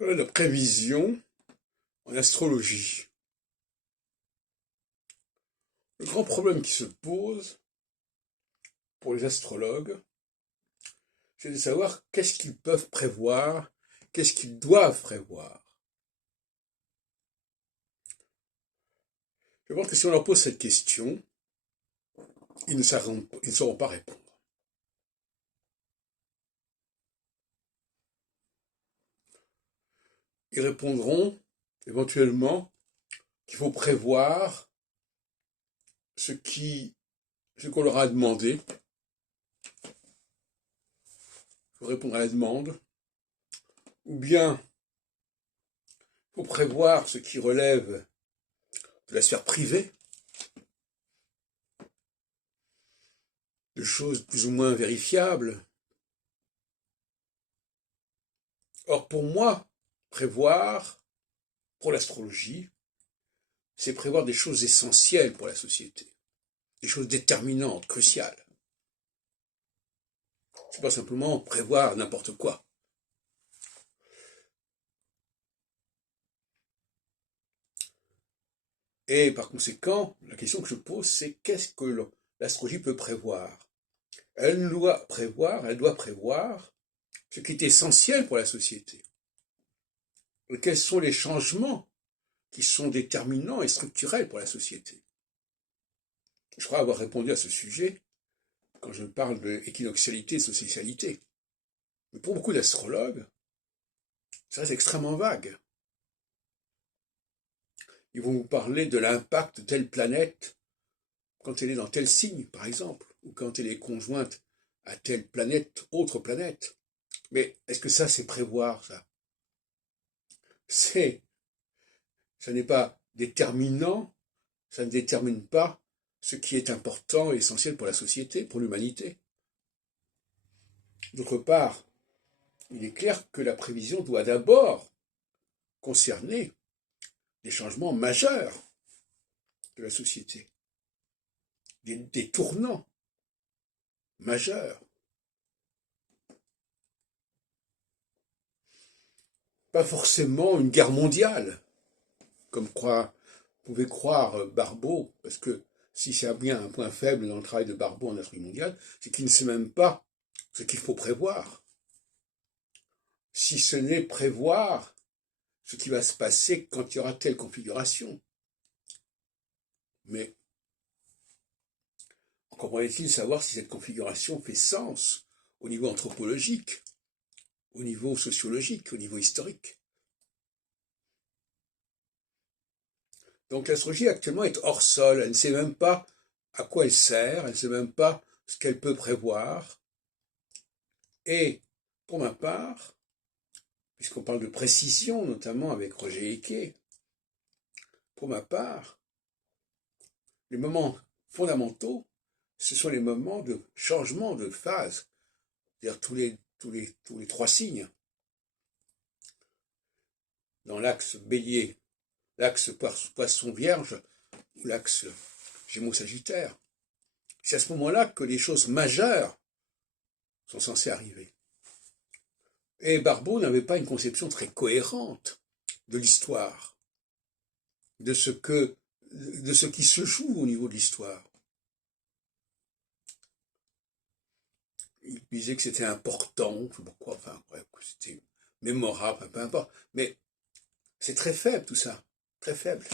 La prévision en astrologie. Le grand problème qui se pose pour les astrologues, c'est de savoir qu'est-ce qu'ils peuvent prévoir, qu'est-ce qu'ils doivent prévoir. Je pense que si on leur pose cette question, ils ne sauront pas répondre. Ils répondront éventuellement qu'il faut prévoir ce qu'on leur a demandé. Il faut répondre à la demande. Ou bien, il faut prévoir ce qui relève de la sphère privée, de choses plus ou moins vérifiables. Or, pour moi, prévoir, pour l'astrologie, c'est prévoir des choses essentielles pour la société, des choses déterminantes, cruciales. C'est pas simplement prévoir n'importe quoi. Et par conséquent, la question que je pose, c'est qu'est-ce que l'astrologie peut prévoir? Elle doit prévoir ce qui est essentiel pour la société. Et quels sont les changements qui sont déterminants et structurels pour la société? Je crois avoir répondu à ce sujet quand je parle d'équinoxialité et de socialité. Mais pour beaucoup d'astrologues, ça reste extrêmement vague. Ils vont vous parler de l'impact de telle planète quand elle est dans tel signe, par exemple, ou quand elle est conjointe à telle planète, autre planète. Mais est-ce que ça, c'est prévoir, ça? Ça n'est pas déterminant, ça ne détermine pas ce qui est important et essentiel pour la société, pour l'humanité. D'autre part, il est clair que la prévision doit d'abord concerner des changements majeurs de la société, des tournants majeurs. Pas forcément une guerre mondiale, comme pouvait croire Barbeau, parce que si c'est bien un point faible dans le travail de Barbeau en astrologie mondiale, c'est qu'il ne sait même pas ce qu'il faut prévoir. Si ce n'est prévoir ce qui va se passer quand il y aura telle configuration. Mais encore faudrait-il savoir si cette configuration fait sens au niveau anthropologique, au niveau sociologique, au niveau historique. Donc l'astrologie actuellement est hors sol, elle ne sait même pas à quoi elle sert, elle ne sait même pas ce qu'elle peut prévoir. Et pour ma part, puisqu'on parle de précision, notamment avec Roger Hickey, pour ma part, les moments fondamentaux, ce sont les moments de changement de phase, c'est-à-dire tous les trois signes. Dans l'axe bélier, l'axe poisson-vierge ou l'axe gémeaux-sagittaire. C'est à ce moment-là que les choses majeures sont censées arriver. Et Barbeau n'avait pas une conception très cohérente de l'histoire, de ce qui se joue au niveau de l'histoire. Il disait que c'était important, pourquoi, enfin, bref, que c'était mémorable, peu importe. Mais c'est très faible tout ça, très faible.